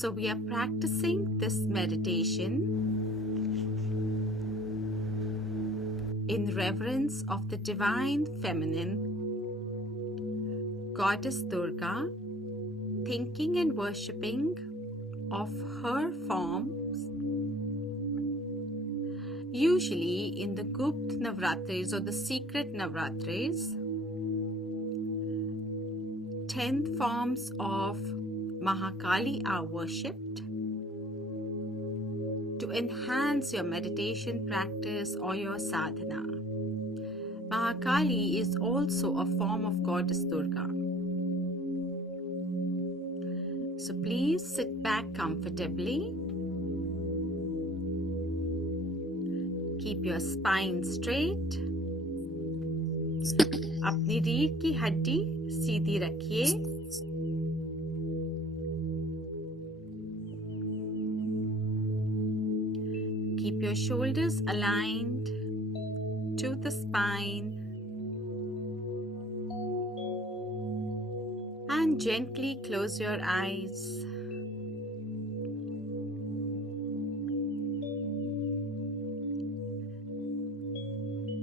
So we are practicing this meditation in reverence of the Divine Feminine, Goddess Durga, thinking and worshipping of her forms, usually in the Gupt Navratris or the secret Navratris. 10 forms of Mahakali are worshipped to enhance your meditation practice or your sadhana. Mahakali is also a form of Goddess Durga. So please sit back comfortably. Keep your spine straight. अपनी रीढ़ की हड्डी सीधी रखिए. Keep your shoulders aligned to the spine and gently close your eyes.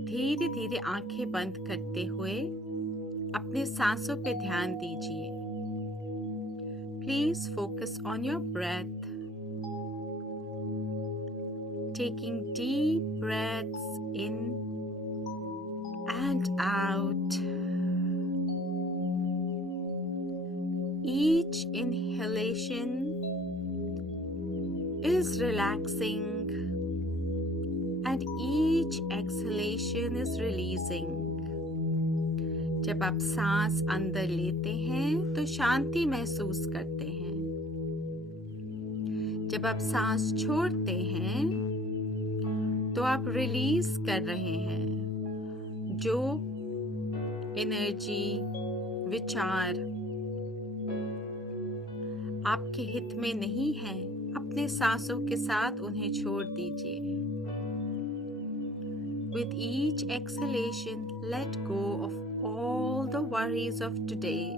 धीरे धीरे आंखें बंद करते हुए अपने सांसों पे ध्यान दीजिए. Please focus on your breath. Taking deep breaths in and out. Each inhalation is relaxing and each exhalation is releasing. जब आप सांस अंदर लेते हैं तो शांति महसूस करते हैं. जब आप सांस छोड़ते हैं तो आप रिलीज कर रहे हैं जो एनर्जी, विचार आपके हित में नहीं है. अपने सांसों के साथ उन्हें छोड़ दीजिए. With each exhalation, let go of all the worries of today.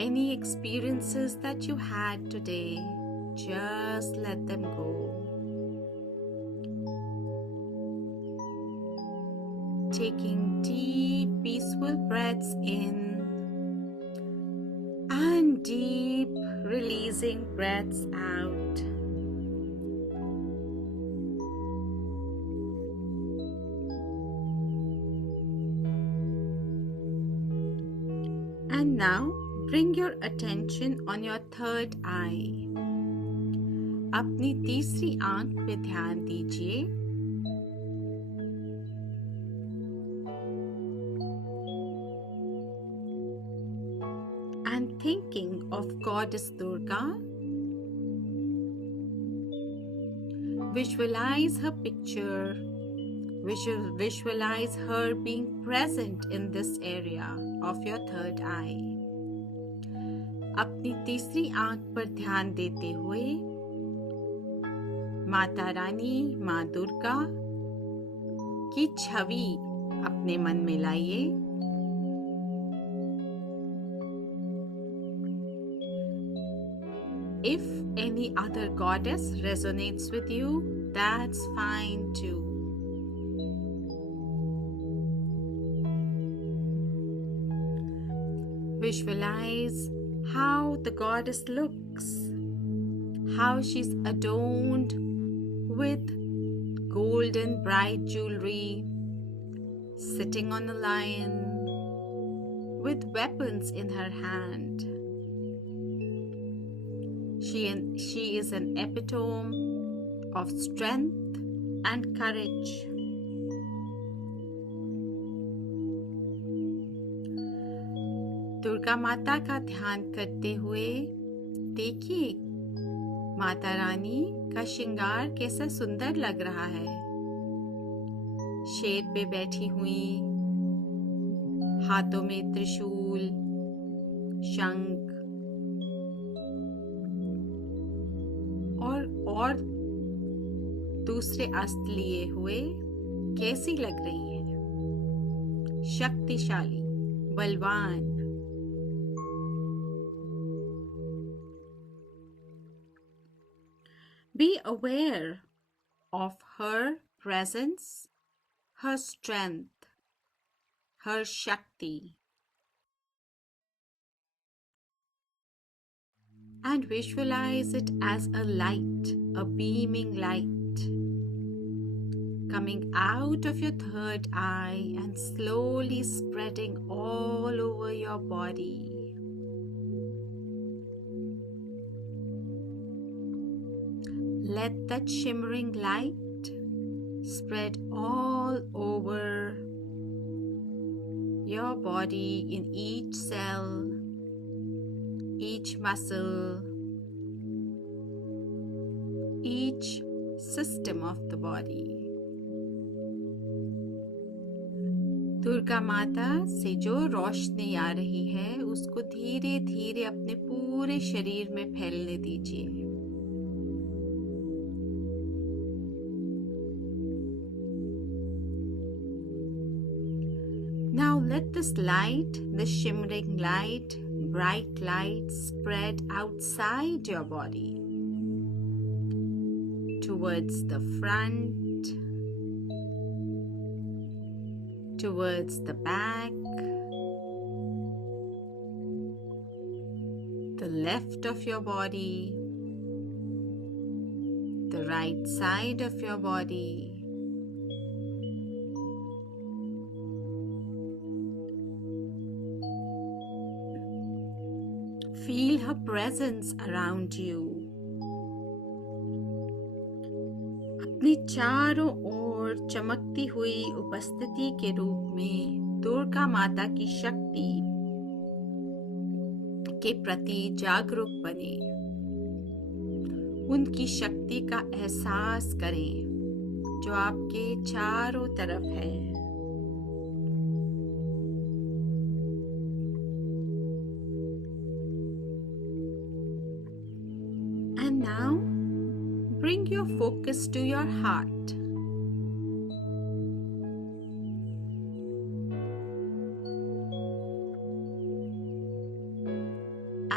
Any experiences that you had today, just let them go. Taking deep, peaceful breaths in and deep, releasing breaths out. And now bring your attention on your third eye. अपनी तीसरी आंख पे ध्यान दीजिए. And thinking of Goddess Durga, visualize her picture. Visualize her being present in this area of your third eye. अपनी तीसरी आंख पर ध्यान देते हुए माता रानी, माँ दुर्गा की छवि अपने मन में लाइए. If any other goddess resonates with you, that's fine too. Visualize how the goddess looks, how she's adorned with golden bright jewelry, sitting on a lion with weapons in her hand. She is an epitome of strength and courage. Durga माता का ध्यान करते हुए देखिए माता रानी का श्रृंगार कैसा सुंदर लग रहा है. शेर पे बैठी हुई, हाथों में त्रिशूल, शंख और दूसरे अस्त्र लिए हुए कैसी लग रही हैं? शक्तिशाली, बलवान. Be aware of her presence, her strength, her Shakti, and visualize it as a light, a beaming light, coming out of your third eye and slowly spreading all over your body. Let that shimmering light spread all over your body in each cell, each muscle, each system of the body. Durga माता से जो रोशनी आ रही है उसको धीरे धीरे अपने पूरे शरीर में फैलने दीजिए। Now let this light, this shimmering light, bright light spread outside your body, towards the front, towards the back, the left of your body, the right side of your body. Feel her presence around you. अपनी चारों ओर चमकती हुई उपस्थिति के रूप में दुर्गा माता की शक्ति के प्रति जागरूक बने। उनकी शक्ति का एहसास करें जो आपके चारों तरफ है। And now bring your focus to your heart.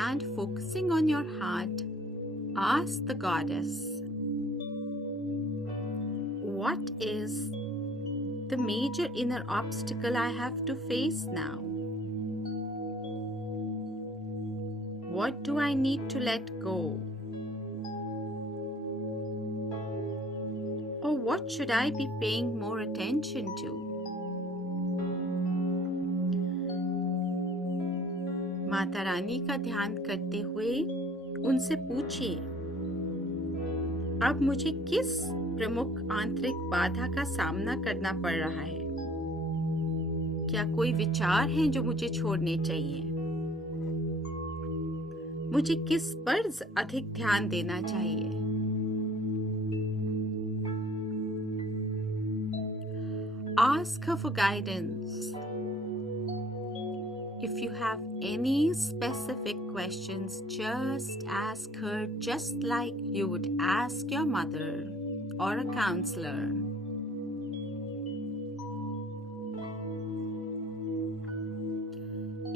And focusing on your heart, ask the goddess, what is the major inner obstacle I have to face now? What do I need to let go? Or what should I be paying more attention to? Mata Rani का ध्यान करते हुए उनसे पूछिए, अब मुझे किस प्रमुख आंतरिक बाधा का सामना करना पड़ रहा है? क्या कोई विचार हैं जो मुझे छोड़ने चाहिए? मुझे किस पर अधिक ध्यान देना चाहिए? Ask her for guidance. If you have any specific questions, just ask her just like you would ask your mother or a counselor.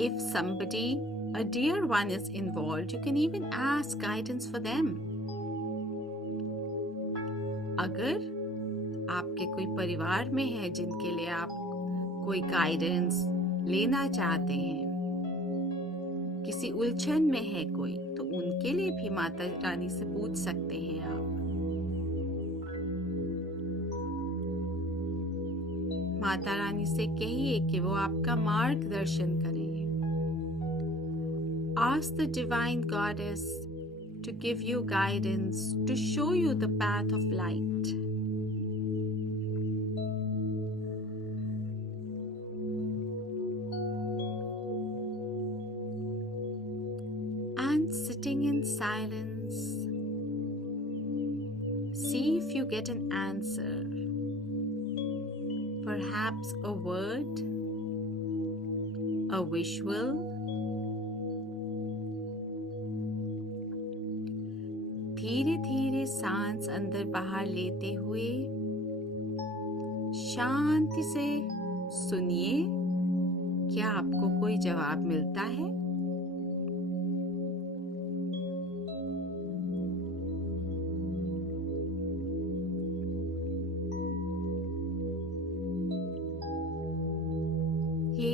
If somebody, a dear one, is involved, you can even ask guidance for them. अगर आपके कोई परिवार में है जिनके लिए आप कोई गाइडेंस लेना चाहते हैं, किसी उलझन में है कोई, तो उनके लिए भी माता रानी से पूछ सकते हैं आप। माता रानी से कहिए कि वो आपका मार्गदर्शन करें। Ask the divine goddess to give you guidance, to show you the path of light. And sitting in silence, see if you get an answer. Perhaps a word, a visual. धीरे धीरे सांस अंदर बाहर लेते हुए शांति से सुनिए, क्या आपको कोई जवाब मिलता है?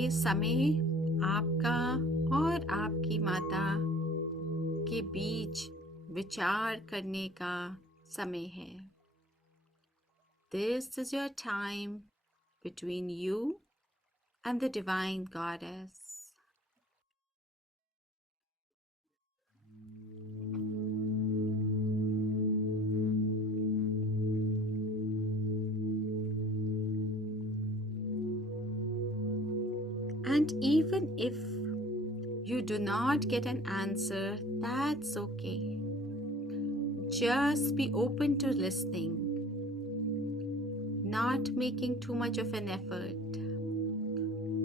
ये समय आपका और आपकी माता के बीच विचार करने का समय है. This is your time between you and the Divine Goddess. And even if you do not get an answer, that's okay. Just be open to listening, not making too much of an effort.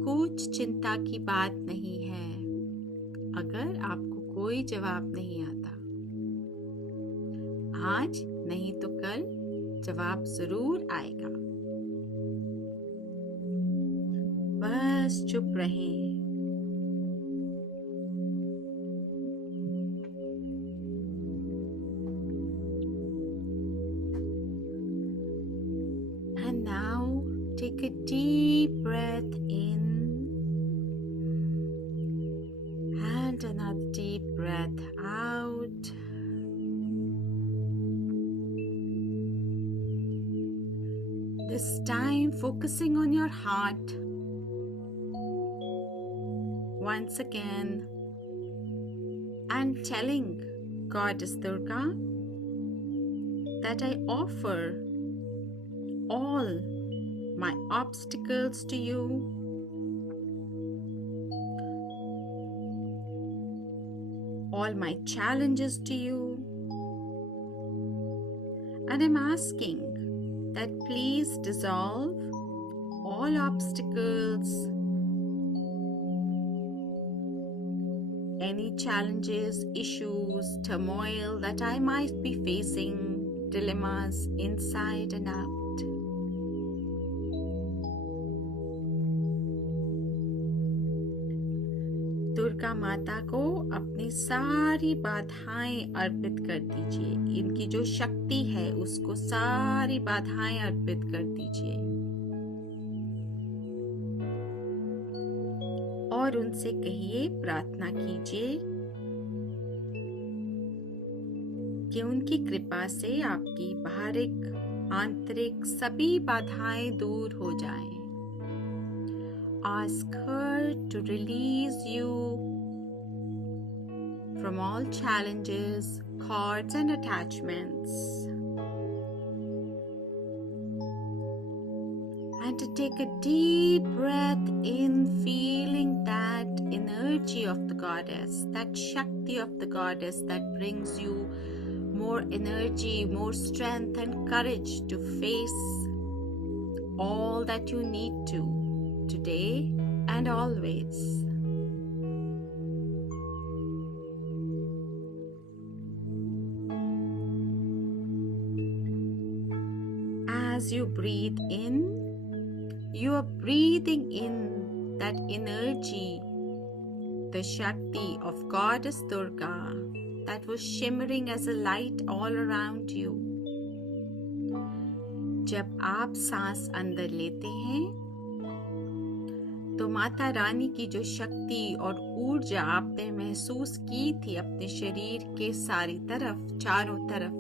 कुछ चिंता की बात नहीं है अगर आपको कोई जवाब नहीं आता. आज नहीं तो कल जवाब जरूर आएगा. बस चुप रहें. And now take a deep breath in and another deep breath out. This time focusing on your heart once again and telling Goddess Durga that I offer all my obstacles to you, all my challenges to you, and I'm asking that please dissolve all obstacles, any challenges, issues, turmoil that I might be facing, dilemmas inside and out. Durga माता को अपनी सारी बाधाएं अर्पित कर दीजिए. इनकी जो शक्ति है उसको सारी बाधाएं अर्पित कर दीजिए और उनसे कहिए, प्रार्थना कीजिए कि उनकी कृपा से आपकी बाहरिक आंतरिक सभी बाधाएं दूर हो जाएं. Ask her to release you from all challenges, cords and attachments, and to take a deep breath in, feeling that energy of the goddess, that Shakti of the goddess that brings you more energy, more strength and courage to face all that you need to today and always. As you breathe in, you are breathing in that energy, the Shakti of Goddess Durga that was shimmering as a light all around you. जब आप सांस अंदर लेते हैं तो माता रानी की जो शक्ति और ऊर्जा आपने महसूस की थी अपने शरीर के सारी तरफ, चारों तरफ,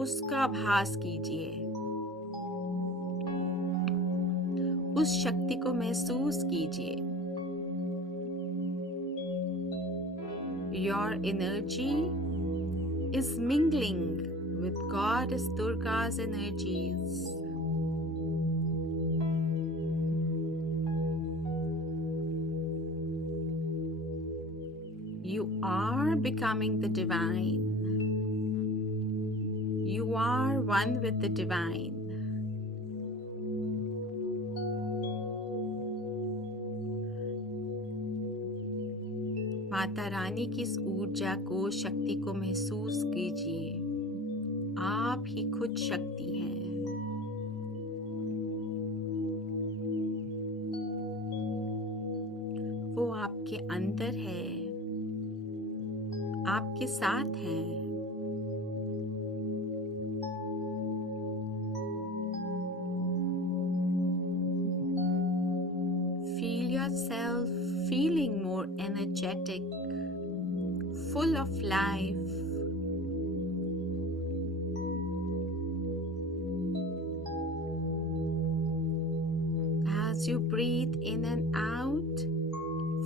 उसका भास कीजिए. उस शक्ति को महसूस कीजिए. Your energy is mingling with Goddess Durga's energies. You are becoming the divine. You are one with the divine. Mata Rani की इस ऊर्जा को, शक्ति को महसूस कीजिए. आप ही खुद शक्ति हैं. वो आपके अंदर है, आपके साथ है. energetic, full of life. As you breathe in and out,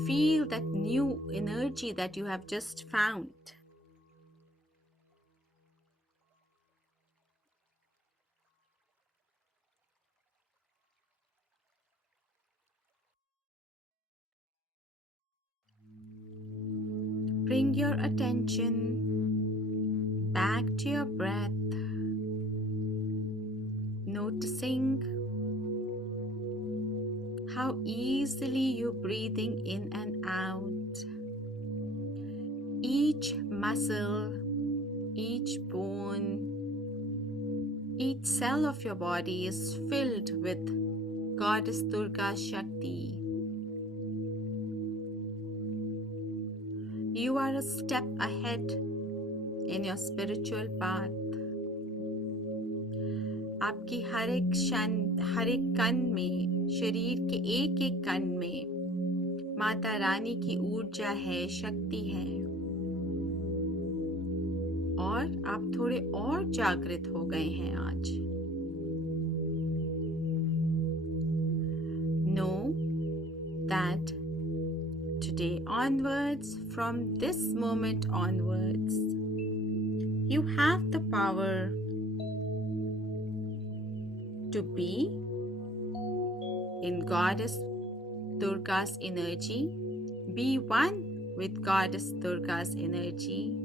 feel that new energy that you have just found. Bring your attention back to your breath, noticing how easily you're breathing in and out. Each muscle, each bone, each cell of your body is filled with Goddess Durga Shakti. You are a step ahead in your spiritual path. आपकी हर एक कण में, शरीर के एक एक कण में माता रानी की ऊर्जा है, शक्ति है, और आप थोड़े और जागृत हो गए हैं आज. Know that today onwards, from this moment onwards, you have the power to be in Goddess Durga's energy, be one with Goddess Durga's energy,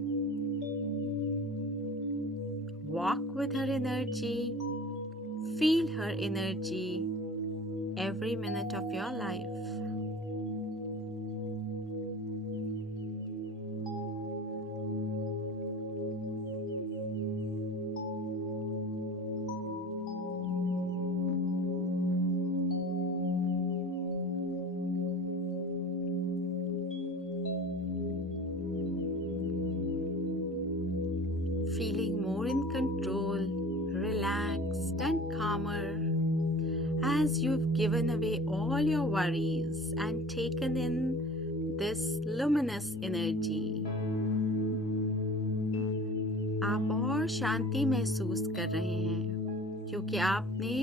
walk with her energy, feel her energy every minute of your life. Feeling more in control, relaxed and calmer as you've given away all your worries and taken in this luminous energy. आप और शांति महसूस कर रहे हैं क्योंकि आपने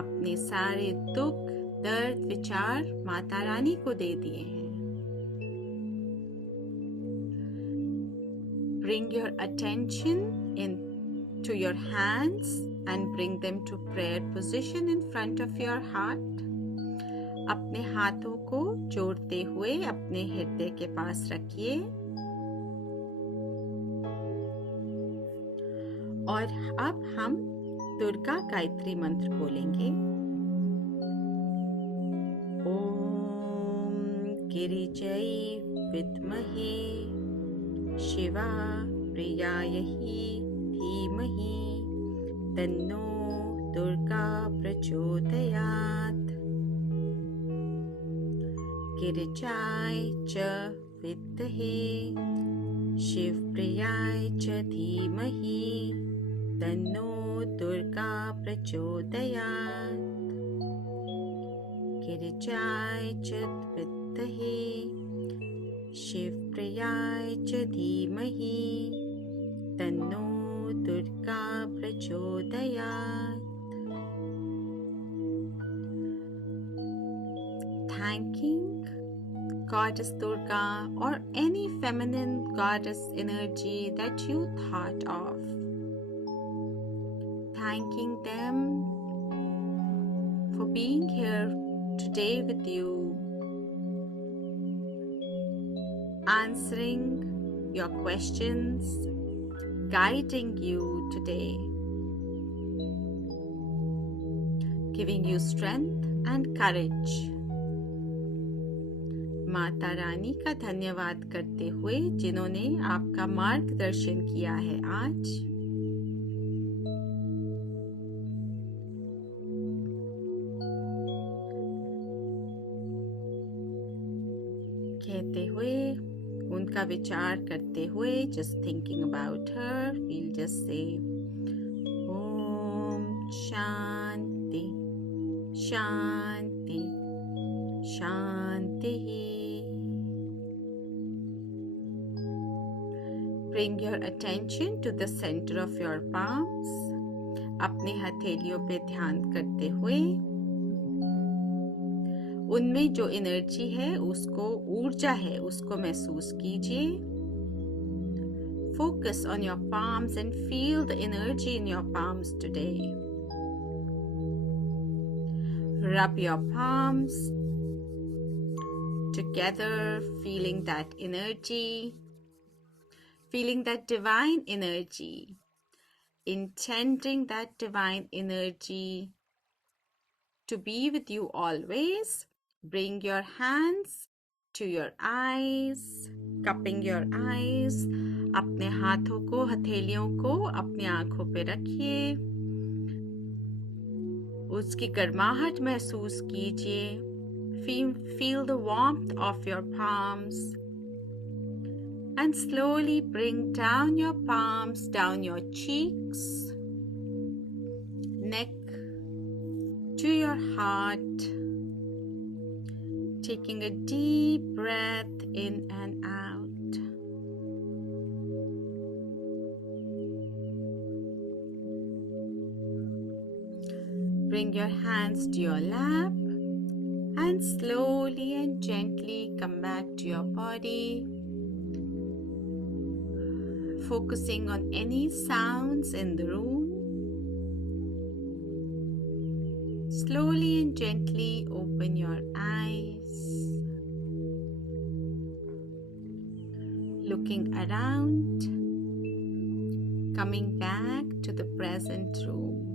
अपने सारे दुख, दर्द, विचार माता रानी को दे दिए हैं. Bring your attention into your hands and bring them to prayer position in front of your heart. अपने हाथों को जोड़ते हुए अपने हृदय के पास रखिए और अब हम दुर्गा गायत्री मंत्र बोलेंगे. ओम गिरिजय विद्महे शिवा प्रियायै धीमहि तन्नो दुर्गा प्रचोदयात्. गिरिजाय च विद्महे शिवप्रियाय च धीमहि तन्नो दुर्गा प्रचोदयात्. गिरिजाय च विद्महे शिवप्रियाय च धीमहि तन्नो दुर्गा प्रचोदयात्. Thanking Goddess Durga or any feminine goddess energy that you thought of. Thanking them for being here today with you, answering your questions, guiding you today, giving you strength and courage. Mata Rani का धन्यवाद करते हुए जिन्होंने आपका मार्गदर्शन किया है आज. कहते हुए, उनका विचार करते हुए, just thinking about her, we'll just say Om Shanti Shanti Shanti. Bring your attention to the center of your palms. अपने हथेलियों पे ध्यान करते हुए उनमें जो एनर्जी है, उसको ऊर्जा है, उसको महसूस कीजिए. Focus on your palms and feel the energy in your palms today. Rub your palms together, feeling that energy, feeling that divine energy, intending that divine energy to be with you always. Bring your hands to your eyes, cupping your eyes. अपने हाथों को, हथेलियों को अपनी आंखों पे रखिए. उसकी गर्माहट महसूस कीजिए. Feel the warmth of your palms. And slowly bring down your palms, down your cheeks, neck, to your heart. Taking a deep breath in and out. Bring your hands to your lap and slowly and gently come back to your body. Focusing on any sounds in the room. Slowly and gently open your eyes. Looking around, coming back to the present room.